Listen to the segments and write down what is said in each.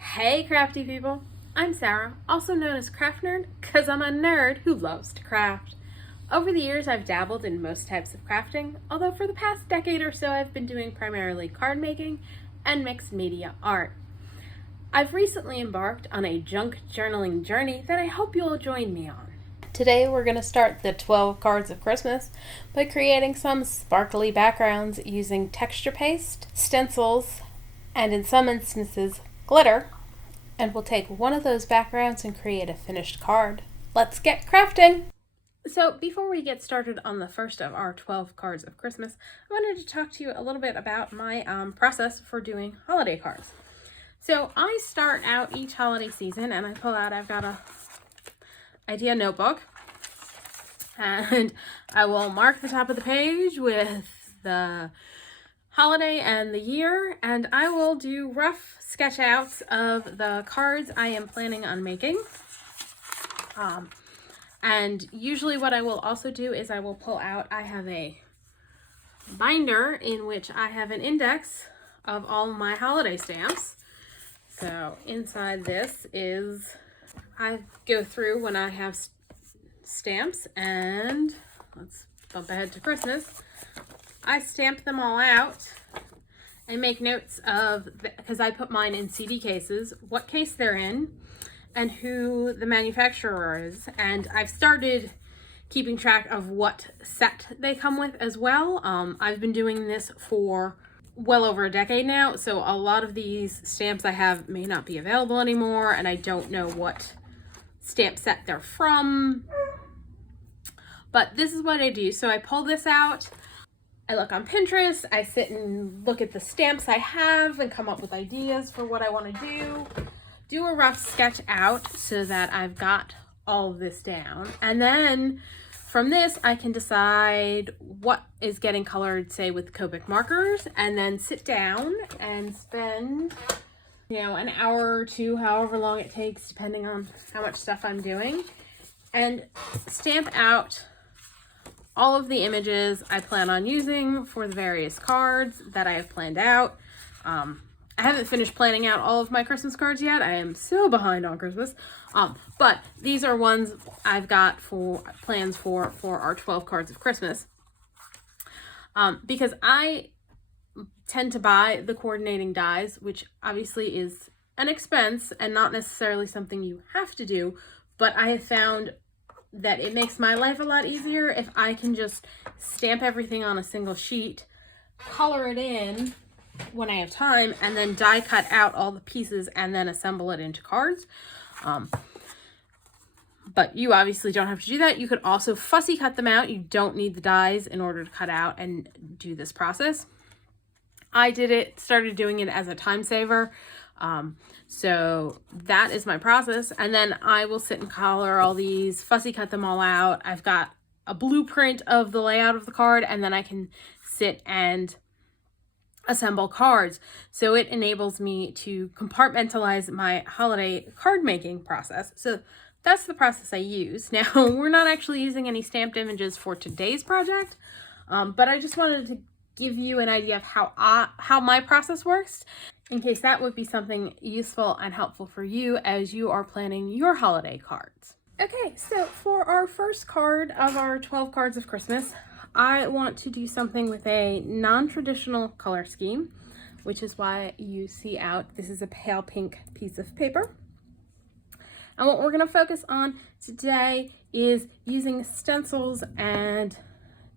Hey crafty people, I'm Sarah, also known as Craft Nerd, because I'm a nerd who loves to craft. Over the years I've dabbled in most types of crafting, although for the past decade or so I've been doing primarily card making and mixed media art. I've recently embarked on a junk journaling journey that I hope you'll join me on. Today we're going to start the 12 cards of Christmas by creating some sparkly backgrounds using texture paste, stencils, and in some instances glitter, and we'll take one of those backgrounds and create a finished card. Let's get crafting! So before we get started on the first of our 12 cards of Christmas, I wanted to talk to you a little bit about my process for doing holiday cards. So I start out each holiday season and I've got a idea notebook, and I will mark the top of the page with the holiday and the year, and I will do rough sketch outs of the cards I am planning on making. And usually what I will also do is I will pull out, I have a binder in which I have an index of all my holiday stamps. So inside this is, I go through when I have stamps, and let's bump ahead to Christmas. I stamp them all out and make notes of, because I put mine in CD cases, what case they're in and who the manufacturer is. And I've started keeping track of what set they come with as well. I've been doing this for well over a decade now, so a lot of these stamps I have may not be available anymore, and I don't know what stamp set they're from. But this is what I do. So I pull this out, I look on Pinterest, I sit and look at the stamps I have and come up with ideas for what I want to do a rough sketch out so that I've got all of this down. And then from this, I can decide what is getting colored, say with Copic markers, and then sit down and spend, an hour or two, however long it takes, depending on how much stuff I'm doing, and stamp out all of the images I plan on using for the various cards that I have planned out. I haven't finished planning out all of my Christmas cards yet. I am so behind on Christmas. But these are ones I've got for plans for our 12 cards of Christmas. Because I tend to buy the coordinating dies, which obviously is an expense and not necessarily something you have to do, but I have found that it makes my life a lot easier if I can just stamp everything on a single sheet, color it in when I have time, and then die cut out all the pieces and then assemble it into cards. But you obviously don't have to do that. You could also fussy cut them out. You don't need the dies in order to cut out and do this process. I started doing it as a time saver. So that is my process. And then I will sit and color all these, fussy cut them all out. I've got a blueprint of the layout of the card, and then I can sit and assemble cards. So it enables me to compartmentalize my holiday card making process. So that's the process I use. Now, we're not actually using any stamped images for today's project, but I just wanted to give you an idea of how my process works, in case that would be something useful and helpful for you as you are planning your holiday cards. Okay, so for our first card of our 12 cards of Christmas, I want to do something with a non-traditional color scheme, which is why you see out, this is a pale pink piece of paper. And what we're going to focus on today is using stencils and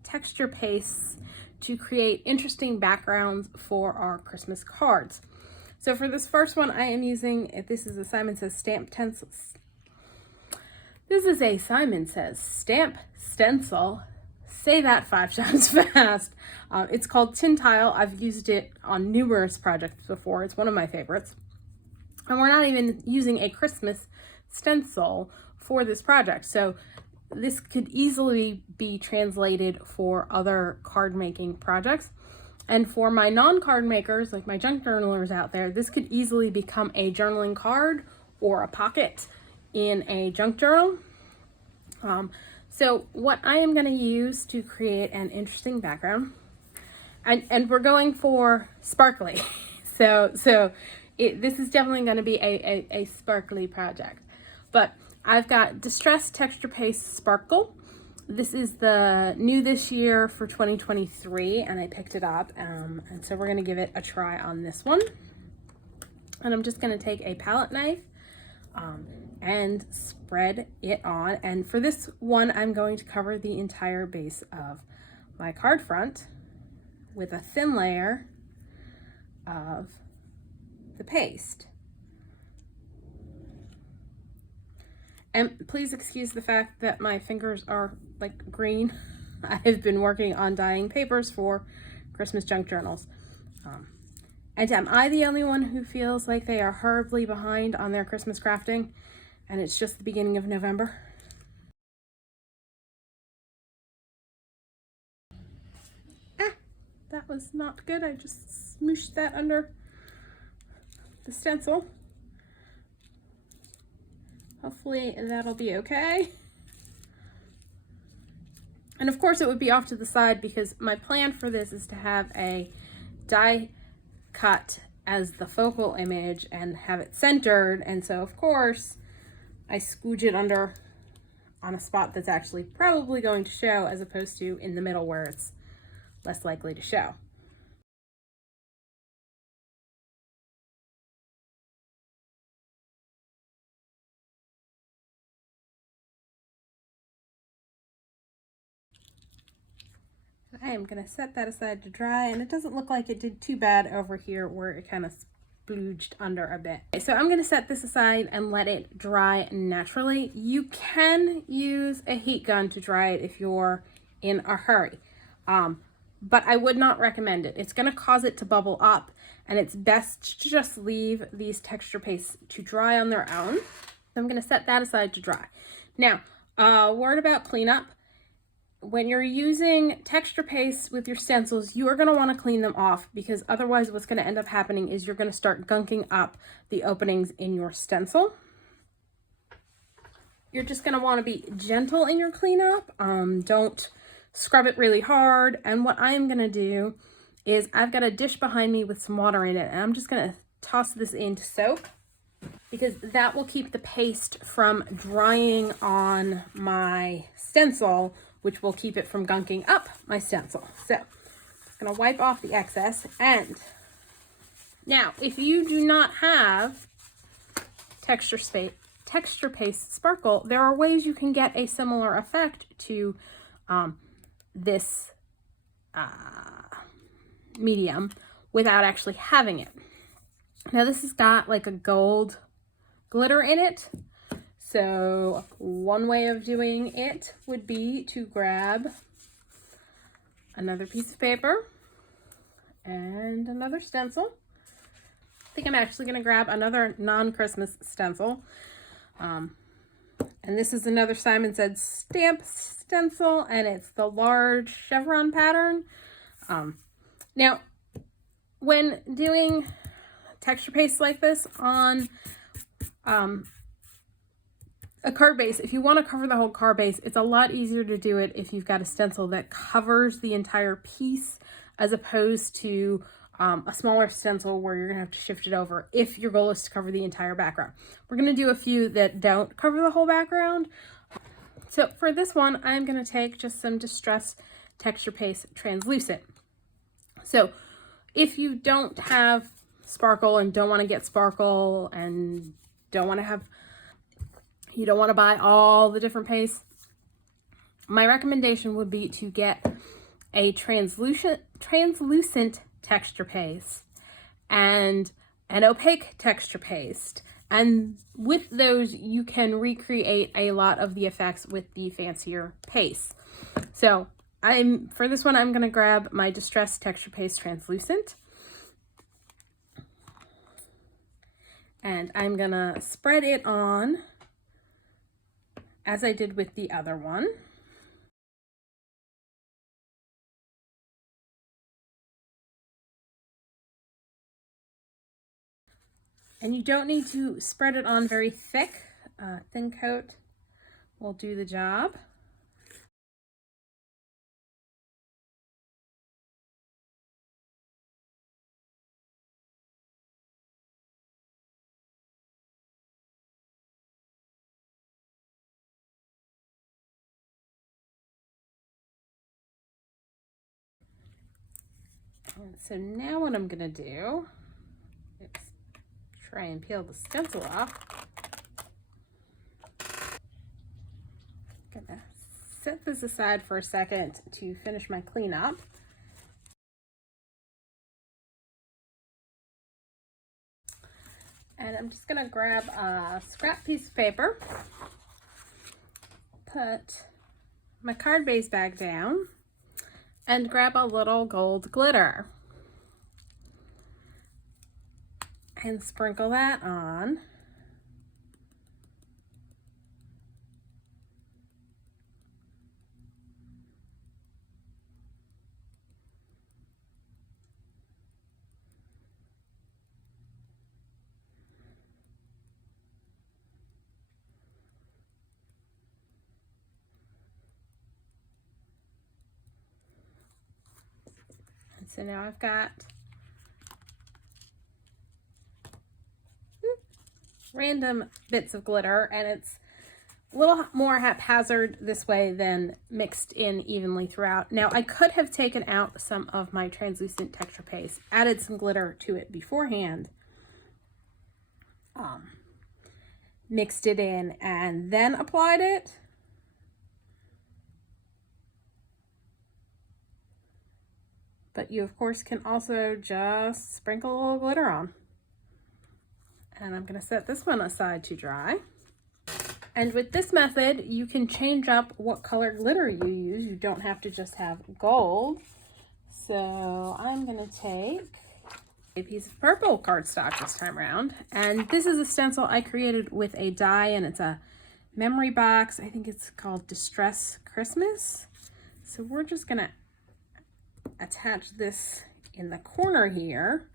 texture pastes to create interesting backgrounds for our Christmas cards. So for this first one, I am using, this is a Simon Says Stamp Stencil. This is a Simon Says Stamp Stencil. Say that 5 times fast. It's called Tin Tile. I've used it on numerous projects before. It's one of my favorites. And we're not even using a Christmas stencil for this project. So this could easily be translated for other card making projects. And for my non-card makers, like my junk journalers out there, this could easily become a journaling card or a pocket in a junk journal. So what I am going to use to create an interesting background, and we're going for sparkly. So this is definitely going to be a sparkly project. But I've got Distress Texture Paste Sparkle. This is the new this year for 2023, and I picked it up. And so we're going to give it a try on this one. And I'm just going to take a palette knife and spread it on. And for this one, I'm going to cover the entire base of my card front with a thin layer of the paste. And please excuse the fact that my fingers are like green. I have been working on dyeing papers for Christmas junk journals. And am I the only one who feels like they are horribly behind on their Christmas crafting and it's just the beginning of November? That was not good. I just smooshed that under the stencil. Hopefully that'll be okay. And of course it would be off to the side because my plan for this is to have a die cut as the focal image and have it centered. And so of course I scooge it under on a spot that's actually probably going to show as opposed to in the middle where it's less likely to show. I am going to set that aside to dry, and it doesn't look like it did too bad over here where it kind of splooged under a bit. Okay, so I'm going to set this aside and let it dry naturally. You can use a heat gun to dry it if you're in a hurry, but I would not recommend it. It's going to cause it to bubble up, and it's best to just leave these texture pastes to dry on their own. So I'm going to set that aside to dry. Now, word about cleanup. When you're using texture pastes with your stencils, you are going to want to clean them off because otherwise what's going to end up happening is you're going to start gunking up the openings in your stencil. You're just going to want to be gentle in your cleanup. Don't scrub it really hard. And what I'm going to do is I've got a dish behind me with some water in it, and I'm just going to toss this in to soak because that will keep the paste from drying on my stencil, which will keep it from gunking up my stencil. So I'm gonna wipe off the excess. And now, if you do not have texture paste sparkle, there are ways you can get a similar effect to this medium without actually having it. Now this has got like a gold glitter in it. So one way of doing it would be to grab another piece of paper and another stencil. I think I'm actually going to grab another non-Christmas stencil. And this is another Simon Said stamp stencil, and it's the large chevron pattern. Now, when doing texture paste like this on a card base, if you want to cover the whole card base, it's a lot easier to do it if you've got a stencil that covers the entire piece as opposed to a smaller stencil where you're going to have to shift it over if your goal is to cover the entire background. We're going to do a few that don't cover the whole background. So for this one, I'm going to take just some Distress Texture Paste Translucent. So if you don't have sparkle and don't want to get sparkle and you don't want to buy all the different pastes, my recommendation would be to get a translucent texture paste and an opaque texture paste. And with those, you can recreate a lot of the effects with the fancier paste. So for this one, I'm going to grab my Distress Texture Paste Translucent. And I'm going to spread it on as I did with the other one. And you don't need to spread it on very thick. Thin coat will do the job. And so now what I'm gonna do is try and peel the stencil off. Gonna set this aside for a second to finish my cleanup. And I'm just gonna grab a scrap piece of paper, put my card base bag down, and grab a little gold glitter and sprinkle that on. And so now I've got random bits of glitter, and it's a little more haphazard this way than mixed in evenly throughout. Now I could have taken out some of my translucent texture paste, added some glitter to it beforehand, mixed it in, and then applied it. But you of course can also just sprinkle a little glitter on. And I'm gonna set this one aside to dry. And with this method, you can change up what color glitter you use. You don't have to just have gold. So I'm gonna take a piece of purple cardstock this time around. And this is a stencil I created with a die, and it's a memory box. I think it's called Distress Christmas. So we're just gonna attach this in the corner here.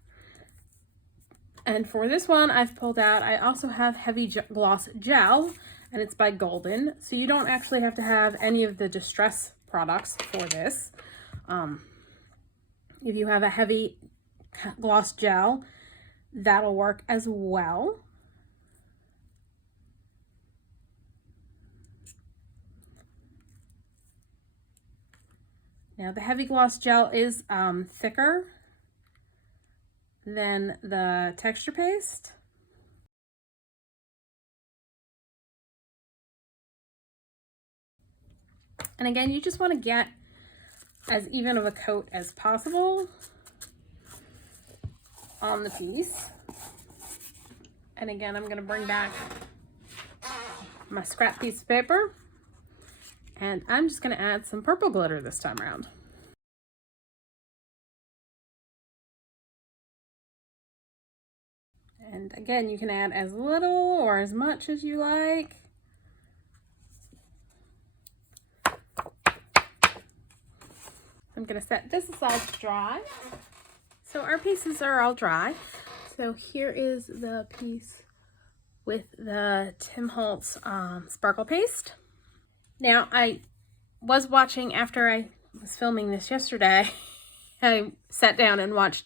And for this one, I've pulled out, I also have heavy gloss gel, and it's by Golden. So you don't actually have to have any of the Distress products for this. If you have a heavy gloss gel, that'll work as well. Now the heavy gloss gel is thicker than the texture paste. And again, you just want to get as even of a coat as possible on the piece. And again, I'm going to bring back my scrap piece of paper, and I'm just going to add some purple glitter this time around. And again, you can add as little or as much as you like. I'm gonna set this aside to dry. So our pieces are all dry. So here is the piece with the Tim Holtz sparkle paste. Now I was watching, after I was filming this yesterday, I sat down and watched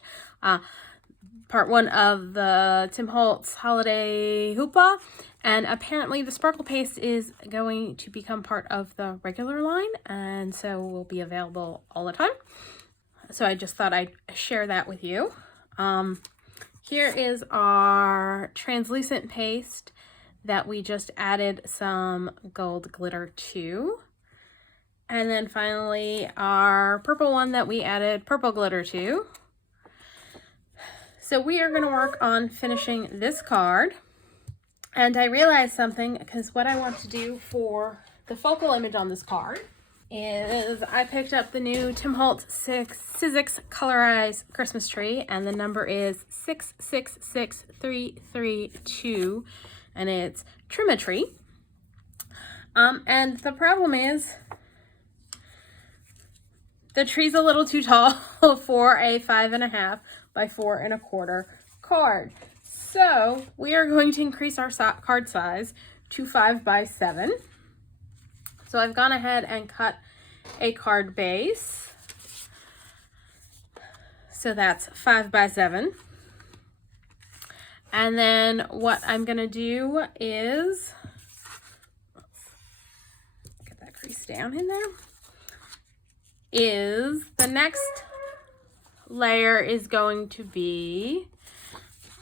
part one of the Tim Holtz holiday hoopla, and apparently the sparkle paste is going to become part of the regular line, and so will be available all the time. So I just thought I'd share that with you. Here is our translucent paste that we just added some gold glitter to. And then finally our purple one that we added purple glitter to. So we are going to work on finishing this card. And I realized something, because what I want to do for the focal image on this card is I picked up the new Tim Holtz Sizzix Colorize Christmas tree, and the number is 666332, and it's Trim-a-Tree. And the problem is the tree's a little too tall for a 5.5 by 4 1/4 card. So we are going to increase our card size to 5 by 7. So I've gone ahead and cut a card base. So that's 5 by 7. And then what I'm going to do is, let's get that crease down in there, is the next layer is going to be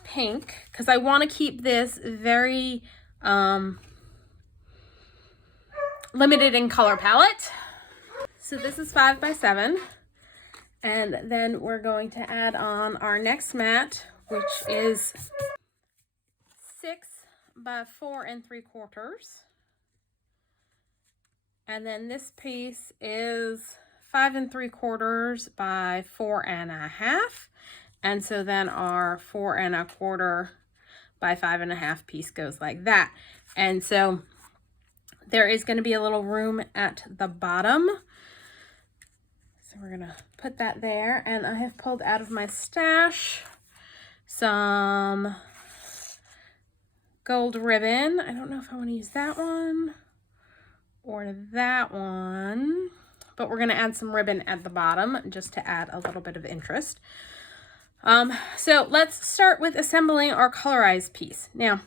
pink, because I want to keep this very limited in color palette. So this is 5 by 7, and then we're going to add on our next mat, which is 6 by 4 3/4. And then this piece is 5 3/4 by 4 1/2. And so then our 4 1/4 by 5 1/2 piece goes like that. And so there is going to be a little room at the bottom. So we're going to put that there. And I have pulled out of my stash some gold ribbon. I don't know if I want to use that one or that one, but we're going to add some ribbon at the bottom just to add a little bit of interest. So let's start with assembling our colorized piece. Now,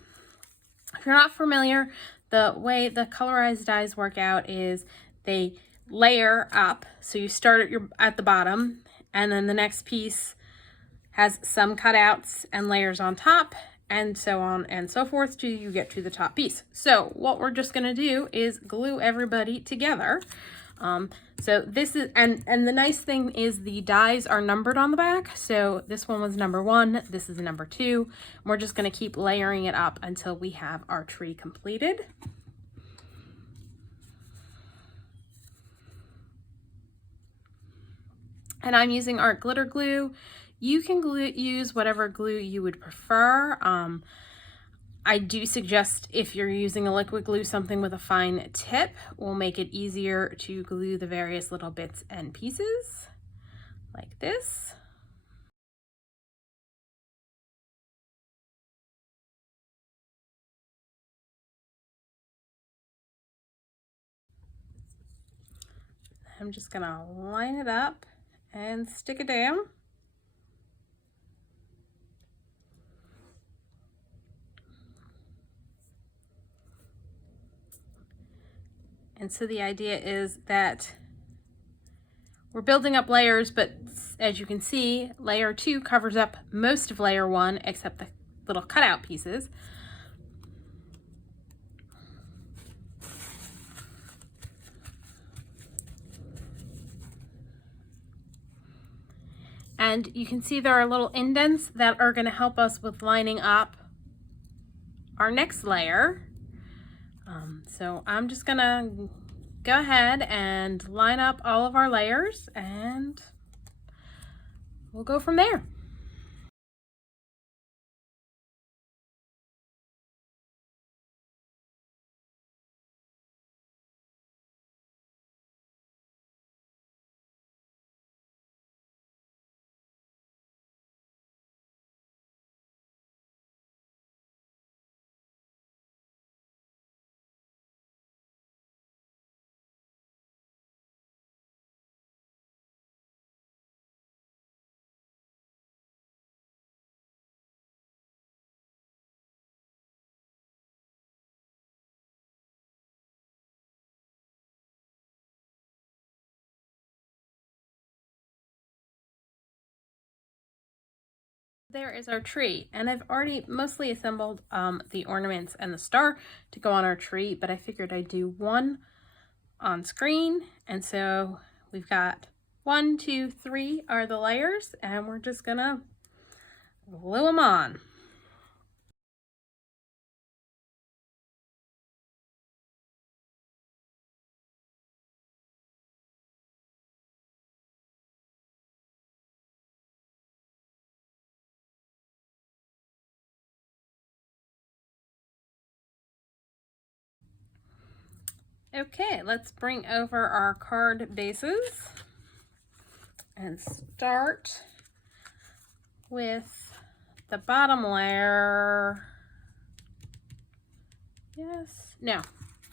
if you're not familiar, the way the colorized dies work out is they layer up. So you start at the bottom, and then the next piece has some cutouts and layers on top, and so on and so forth till you get to the top piece. So what we're just going to do is glue everybody together. So this is, and the nice thing is the dies are numbered on the back. So this one was number 1, this is number 2. We're just going to keep layering it up until we have our tree completed. And I'm using art glitter glue. You can use whatever glue you would prefer. I do suggest, if you're using a liquid glue, something with a fine tip will make it easier to glue the various little bits and pieces like this. I'm just gonna line it up and stick it down. And so the idea is that we're building up layers, but as you can see, layer 2 covers up most of layer 1 except the little cutout pieces. And you can see there are little indents that are going to help us with lining up our next layer. So I'm just gonna go ahead and line up all of our layers and we'll go from there. There is our tree, and I've already mostly assembled the ornaments and the star to go on our tree, but I figured I'd do one on screen. And so we've got 1, 2, 3 are the layers, and we're just gonna glue them on. Okay, let's bring over our card bases and start with the bottom layer. Yes. Now,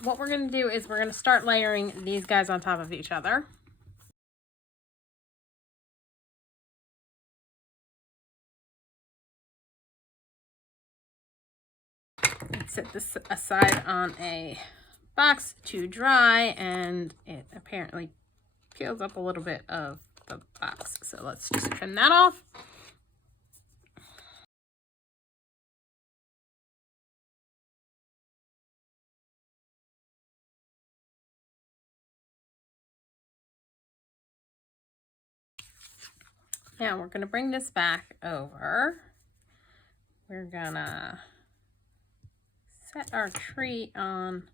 what we're going to do is we're going to start layering these guys on top of each other. Let's set this aside on a box to dry, and it apparently peels up a little bit of top of the box. So let's just trim that off. Now we're going to bring this back over. We're going to set our tree on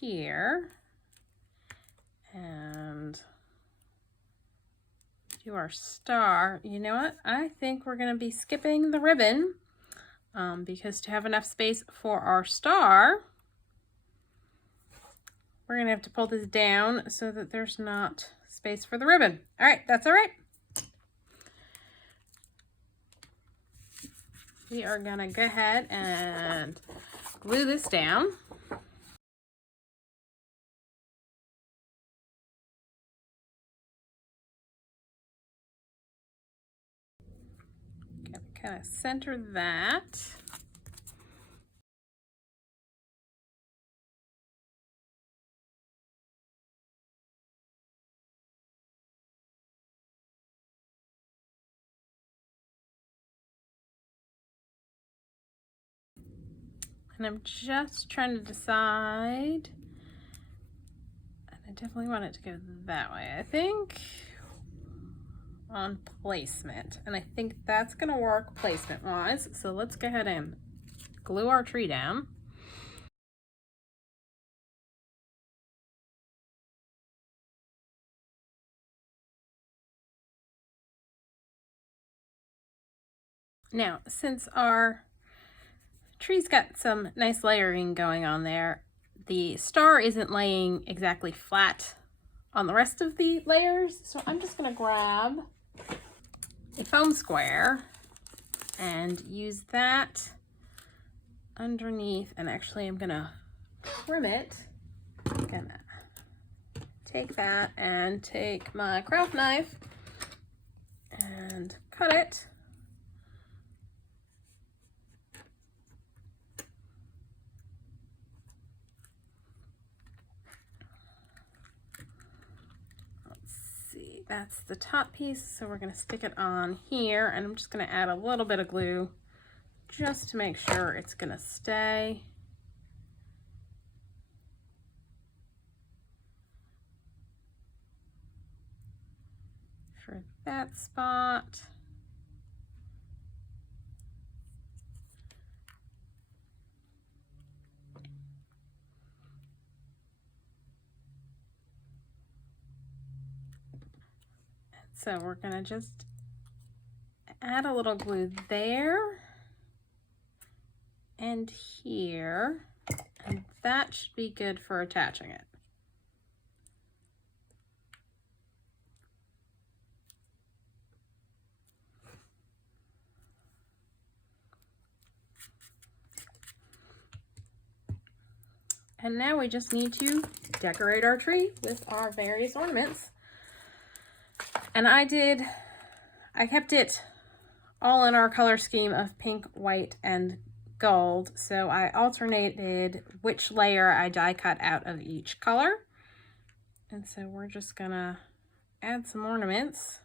here and do our star. You know what? I think we're going to be skipping the ribbon because to have enough space for our star, we're going to have to pull this down so that there's not space for the ribbon. All right, that's all right. We are going to go ahead and glue this down. Gonna kind of center that. And I'm just trying to decide, and I definitely want it to go that way, I think, on placement. And I think that's gonna work placement wise. So let's go ahead and glue our tree down. Now, since our tree's got some nice layering going on there, the star isn't laying exactly flat on the rest of the layers. So I'm just gonna grab a foam square and use that underneath, and actually I'm gonna trim it. I'm gonna take that and take my craft knife and cut it. That's the top piece, so we're going to stick it on here, and I'm just going to add a little bit of glue just to make sure it's going to stay. For that spot. So we're going to just add a little glue there and here, and that should be good for attaching it. And now we just need to decorate our tree with our various ornaments. And I kept it all in our color scheme of pink, white, and gold. So I alternated which layer I die cut out of each color. And so we're just gonna add some ornaments.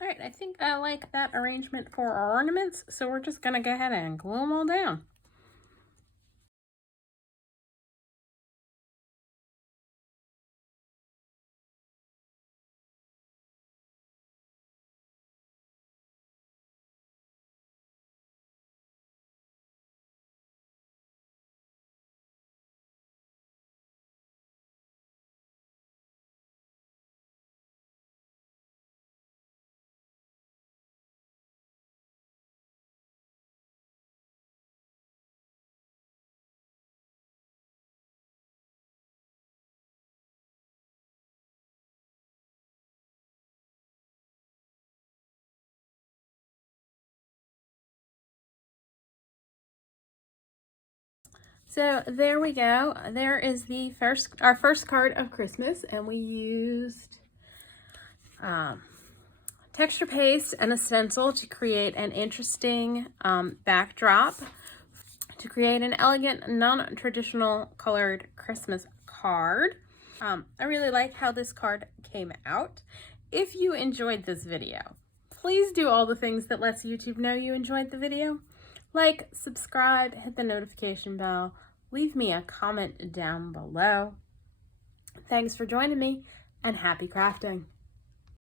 All right, I think I like that arrangement for our ornaments, so we're just gonna go ahead and glue them all down. So there we go. There is our first card of Christmas, and we used texture paste and a stencil to create an interesting backdrop, to create an elegant, non-traditional colored Christmas card. I really like how this card came out. If you enjoyed this video, please do all the things that lets YouTube know you enjoyed the video. Like, subscribe, hit the notification bell, leave me a comment down below. Thanks for joining me, and happy crafting.